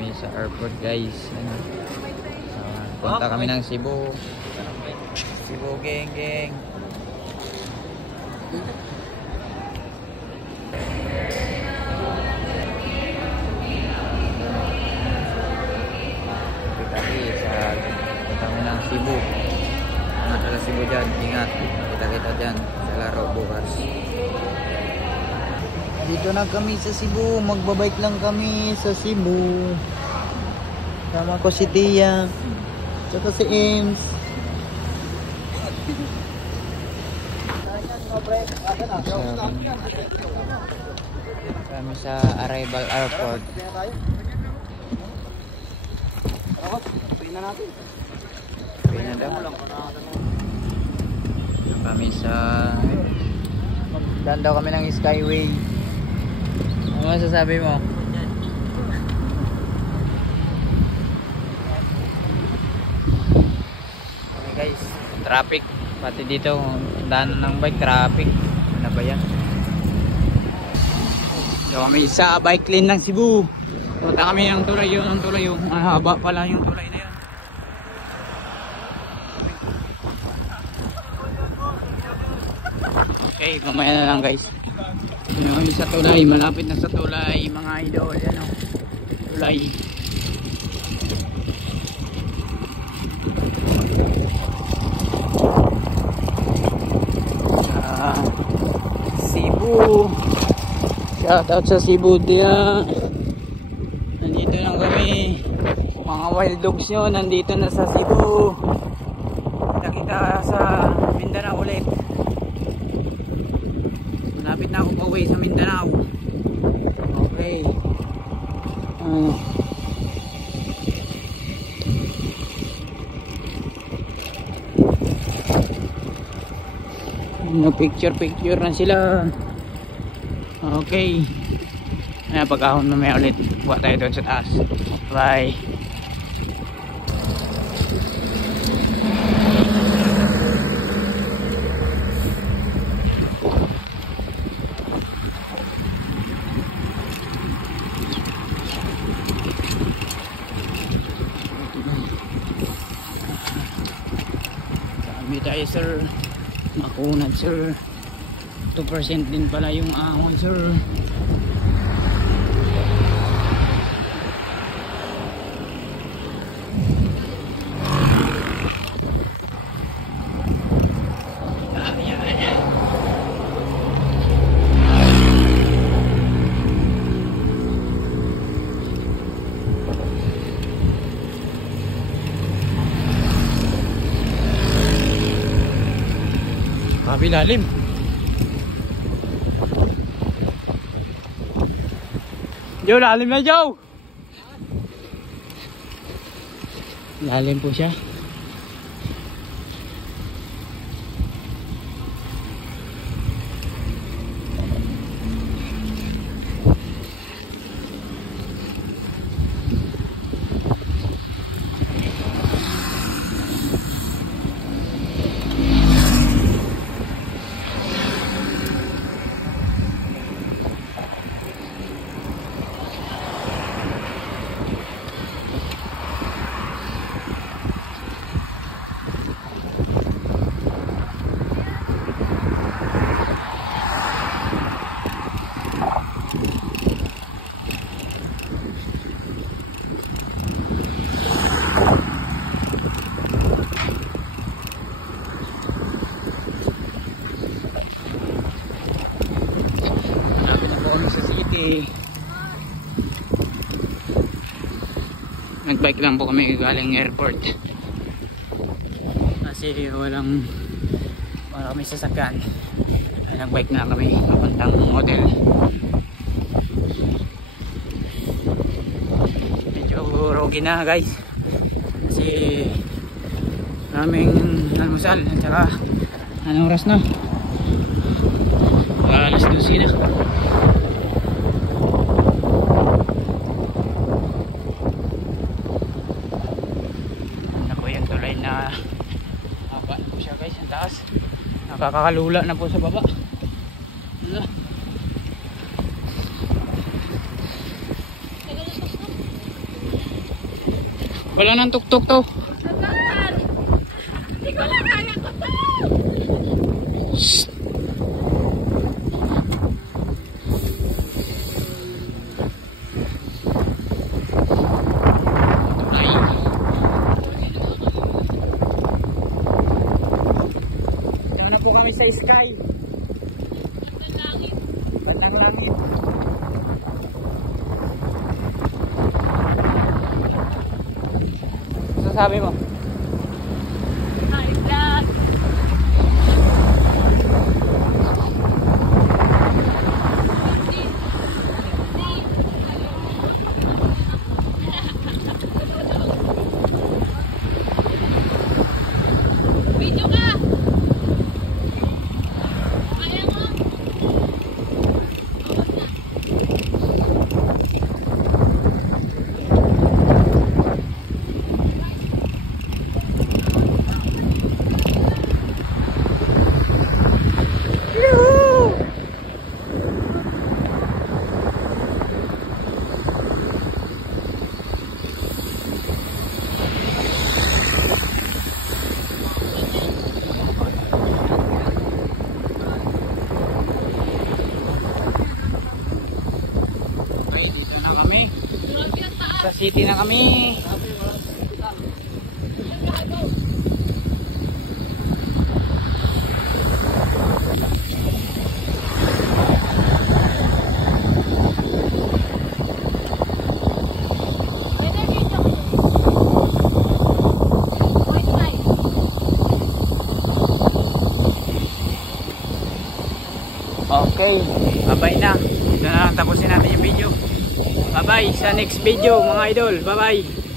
kami sa airport guys. Ano? Punta kami ng Cebu. Cebu geng geng. Punta kami ng Cebu. Mga taga Cebu dyan, ingat. Kita-kita dyan sa laro bukas. Dito na kami sa Cebu. Magbabike lang kami sa Cebu. Sama ko si Tia. Tsaka si Ames. Kami sa arrival airport. Pina natin. Pina daw. Kami sa daan daw kami ng Skyway. Ano masasabi mo? Okay guys, traffic pati dito, daan ng bike, traffic. Ano ba yan? So kami sa bike lane ng Cebu. Punta kami ng Tulayo, haba pala yung tulay na yun. Okay, mamaya na lang guys. Ano kami sa tulay, malapit na sa tulay mga idol. Ano? Tulay. Cebu. Shoutout sa Cebu dia. Nandito na kami. Mga wild dogs nyo, nandito na sa Cebu. Kita sa Mindanao ulit. Malapit na ako pauwi sa Mindanao. Okay. Picture na sila. Okay. Pag-ahon mamaya ulit. Buka tayo doon sa taas. Bye. Kami tayo sir. Makunat sir. 2% din pala yung ahon sir. Lalim. Joe, lalim na Joe. Lalim po siya. Nagbike lang po kami galing airport kasi wala kami sasakyan. Nagbike na kami papuntang hotel. Medyo rogi na guys kasi maraming almusal at saka anong oras na? Alas 12 na. Na haba na po siya guys, ang taas. Nakakakalula na po sa baba. Wala nang tuktok to. Saan? Hindi ko lang kaya ko to. Shhh. Diyan na po kami sa sky. Bandang langit. Ano sabi mo? Hi, vlog. Video ka. Kaya mo. Okay, dito na kami. Sa city na kami. Okay, bye-bye na. Dito na lang tapusin natin yung video. Bye-bye sa next video mga idol. Bye-bye.